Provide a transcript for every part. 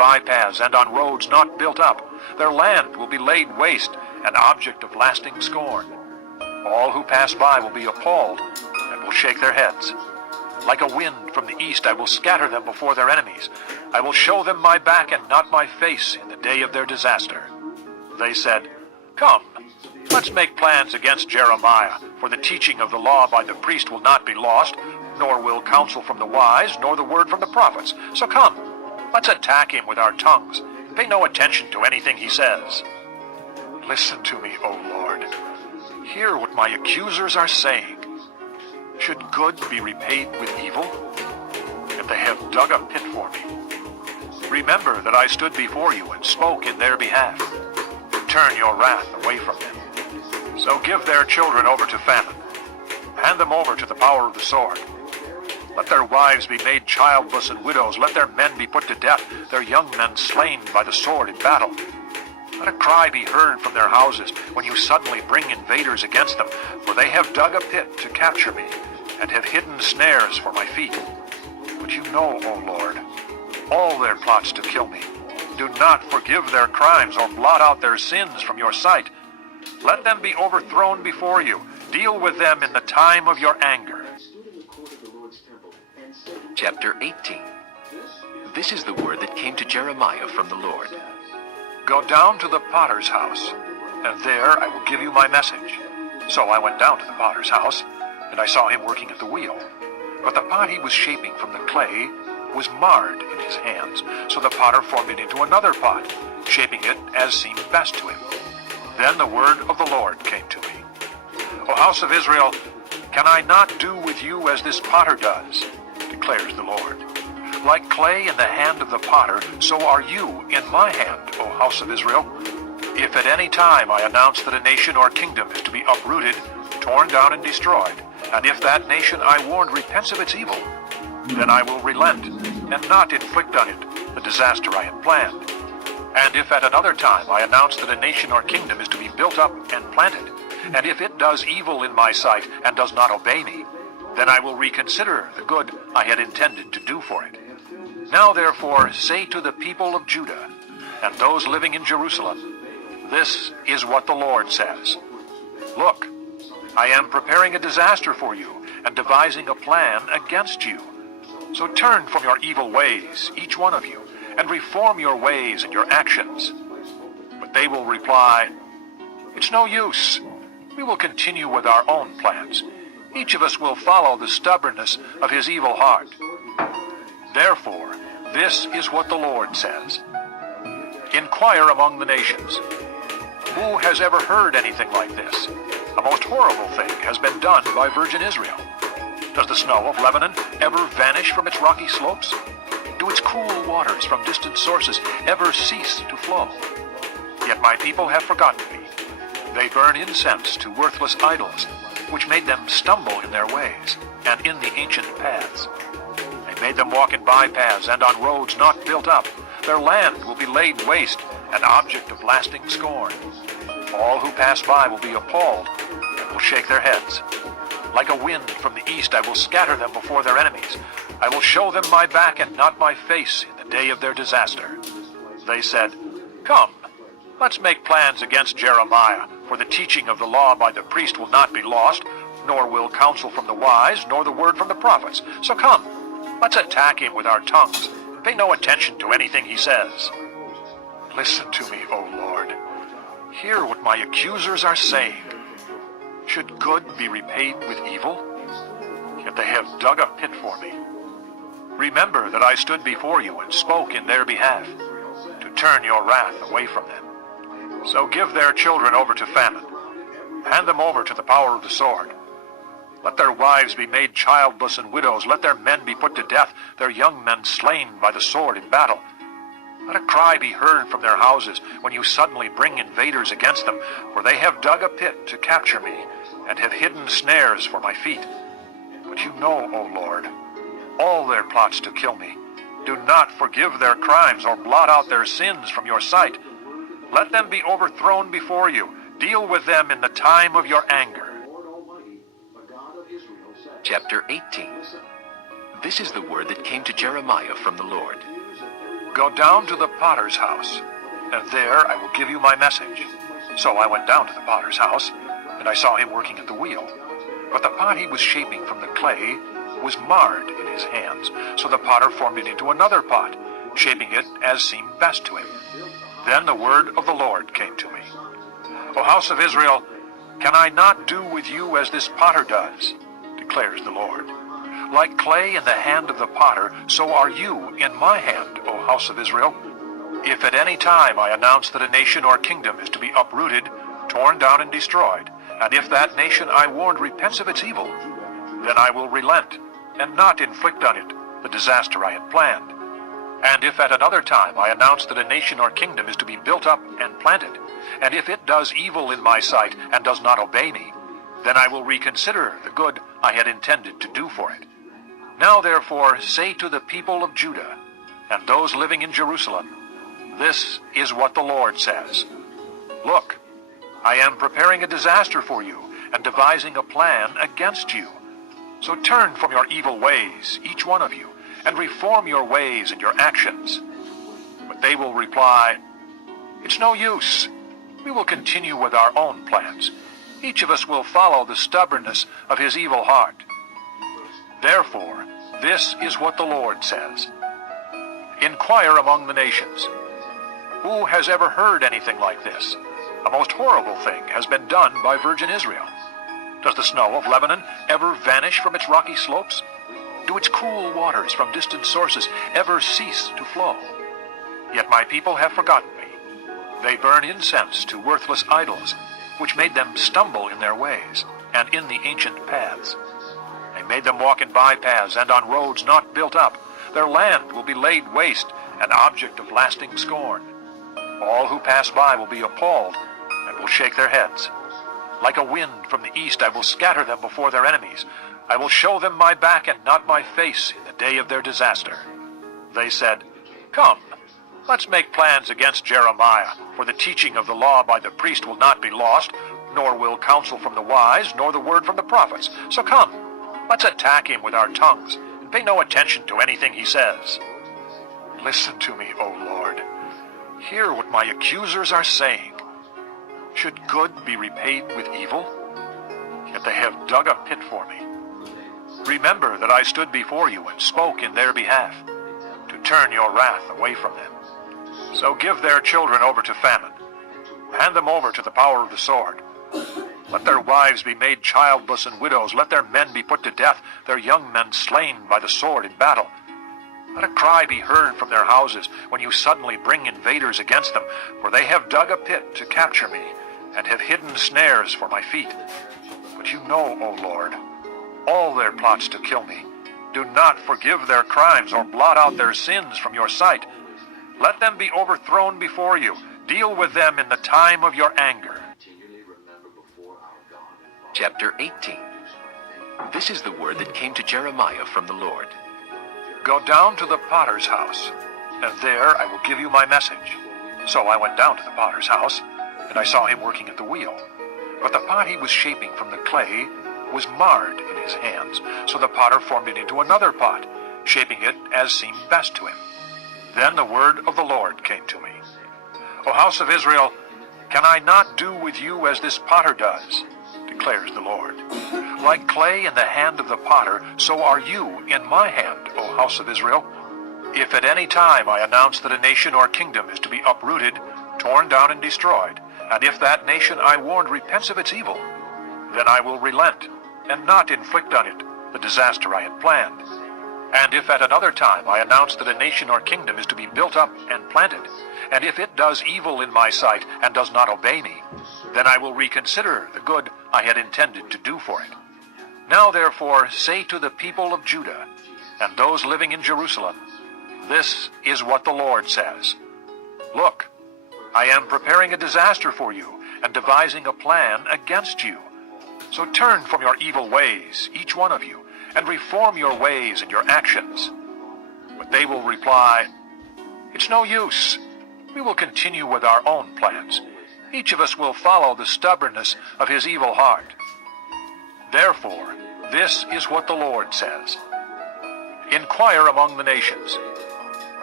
bypaths and on roads not built up. Their land will be laid waste, an object of lasting scorn. All who pass by will be appalled and will shake their heads. Like a wind from the east, I will scatter them before their enemies. I will show them my back and not my face in the day of their disaster. They said, "Come, let's make plans against Jeremiah, for the teaching of the law by the priest will not be lost, nor will counsel from the wise, nor the word from the prophets. So come, let's attack him with our tongues. Pay no attention to anything he says." Listen to me, O Lord. Hear what my accusers are saying. Should good be repaid with evil? Yet they have dug a pit for me. Remember that I stood before you and spoke in their behalf. Turn your wrath away from them. So give their children over to famine. Hand them over to the power of the sword. Let their wives be made childless and widows. Let their men be put to death, their young men slain by the sword in battle. Let a cry be heard from their houses when you suddenly bring invaders against them, for they have dug a pit to capture me and have hidden snares for my feet. But you know, O Lord, all their plots to kill me. Do not forgive their crimes or blot out their sins from your sight. Let them be overthrown before you. Deal with them in the time of your anger. Chapter 18. This is the word that came to Jeremiah from the Lord. Go down to the potter's house, and there I will give you my message. So I went down to the potter's house, and I saw him working at the wheel. But the pot he was shaping from the clay was marred in his hands, so the potter formed it into another pot, shaping it as seemed best to him. Then the word of the Lord came to me. O house of Israel, can I not do with you as this potter does? Declares the Lord. Like clay in the hand of the potter, so are you in my hand, O house of Israel. If at any time I announce that a nation or kingdom is to be uprooted, torn down and destroyed, and if that nation I warned repents of its evil, then I will relent and not inflict on it the disaster I had planned. And if at another time I announce that a nation or kingdom is to be built up and planted, and if it does evil in my sight and does not obey me, then I will reconsider the good I had intended to do for it. Now therefore say to the people of Judah and those living in Jerusalem, this is what the Lord says. Look, I am preparing a disaster for you and devising a plan against you. So turn from your evil ways, each one of you, and reform your ways and your actions. But they will reply, it's no use. We will continue with our own plans. Each of us will follow the stubbornness of his evil heart. Therefore, this is what the Lord says. Inquire among the nations. Who has ever heard anything like this? A most horrible thing has been done by virgin Israel. Does the snow of Lebanon ever vanish from its rocky slopes? Do its cool waters from distant sources ever cease to flow? Yet my people have forgotten me. They burn incense to worthless idols, which made them stumble in their ways and in the ancient paths. They made them walk in bypaths and on roads not built up. Their land will be laid waste, an object of lasting scorn. All who pass by will be appalled and will shake their heads. Like a wind from the east, I will scatter them before their enemies. I will show them my back and not my face in the day of their disaster. They said, come, let's make plans against Jeremiah, for the teaching of the law by the priest will not be lost, nor will counsel from the wise, nor the word from the prophets. So come, let's attack him with our tongues. Pay no attention to anything he says. Listen to me, O Lord. Hear what my accusers are saying. Should good be repaid with evil? Yet they have dug a pit for me. Remember that I stood before you and spoke in their behalf, to turn your wrath away from them. So give their children over to famine. Hand them over to the power of the sword. Let their wives be made childless and widows. Let their men be put to death, their young men slain by the sword in battle. Let a cry be heard from their houses when you suddenly bring invaders against them, for they have dug a pit to capture me and have hidden snares for my feet. But you know, O Lord, all their plots to kill me. Do not forgive their crimes or blot out their sins from your sight. Let them be overthrown before you. Deal with them in the time of your anger. Chapter 18. This is the word that came to Jeremiah from the Lord. Go down to the potter's house, and there I will give you my message. So I went down to the potter's house, and I saw him working at the wheel. But the pot he was shaping from the clay was marred in his hands, so the potter formed it into another pot, shaping it as seemed best to him. Then the word of the Lord came to me. O house of Israel, can I not do with you as this potter does? Declares the Lord. Like clay in the hand of the potter, so are you in my hand, O house of Israel. If at any time I announce that a nation or kingdom is to be uprooted, torn down and destroyed, and if that nation I warned repents of its evil, then I will relent, and not inflict on it the disaster I had planned. And if at another time I announce that a nation or kingdom is to be built up and planted, and if it does evil in my sight and does not obey me, then I will reconsider the good I had intended to do for it. Now therefore say to the people of Judah and those living in Jerusalem, this is what the Lord says. Look, I am preparing a disaster for you and devising a plan against you. So turn from your evil ways, each one of you, and reform your ways and your actions. But they will reply, it's no use. We will continue with our own plans. Each of us will follow the stubbornness of his evil heart. Therefore, this is what the Lord says. Inquire among the nations. Who has ever heard anything like this? A most horrible thing has been done by virgin Israel. Does the snow of Lebanon ever vanish from its rocky slopes? Do its cool waters from distant sources ever cease to flow? Yet my people have forgotten me. They burn incense to worthless idols, which made them stumble in their ways and in the ancient paths. They made them walk in bypaths and on roads not built up. Their land will be laid waste, an object of lasting scorn. All who pass by will be appalled and will shake their heads. Like a wind from the east I will scatter them before their enemies. I will show them my back and not my face in the day of their disaster. They said, come, let's make plans against Jeremiah, for the teaching of the law by the priest will not be lost, nor will counsel from the wise, nor the word from the prophets. So come, let's attack him with our tongues, and pay no attention to anything he says. Listen to me, O Lord. Hear what my accusers are saying. Should good be repaid with evil? Yet they have dug a pit for me. Remember that I stood before you and spoke in their behalf, to turn your wrath away from them. So give their children over to famine. Hand them over to the power of the sword. Let their wives be made childless and widows. Let their men be put to death, their young men slain by the sword in battle. Let a cry be heard from their houses when you suddenly bring invaders against them, for they have dug a pit to capture me and have hidden snares for my feet. But you know, O Lord, all their plots to kill me. Do not forgive their crimes or blot out their sins from your sight. Let them be overthrown before you. Deal with them in the time of your anger. Chapter 18. This is the word that came to Jeremiah from the Lord. Go down to the potter's house, and there I will give you my message. So I went down to the potter's house, and I saw him working at the wheel. But the pot he was shaping from the clay was marred in his hands, so the potter formed it into another pot, shaping it as seemed best to him. Then the word of the Lord came to me. O house of Israel, can I not do with you as this potter does? Declares the Lord. Like clay in the hand of the potter, so are you in my hand, O house of Israel. If at any time I announce that a nation or kingdom is to be uprooted, torn down and destroyed, and if that nation I warned repents of its evil, then I will relent, and not inflict on it the disaster I had planned. And if at another time I announce that a nation or kingdom is to be built up and planted, and if it does evil in my sight and does not obey me, then I will reconsider the good I had intended to do for it. Now therefore say to the people of Judah and those living in Jerusalem, this is what the Lord says. Look, I am preparing a disaster for you and devising a plan against you. So turn from your evil ways, each one of you, and reform your ways and your actions. But they will reply, it's no use. We will continue with our own plans. Each of us will follow the stubbornness of his evil heart. Therefore, this is what the Lord says. Inquire among the nations.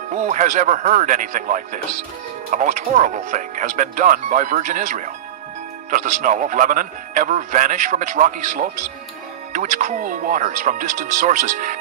Who has ever heard anything like this? A most horrible thing has been done by Virgin Israel. Does the snow of Lebanon ever vanish from its rocky slopes? Do its cool waters from distant sources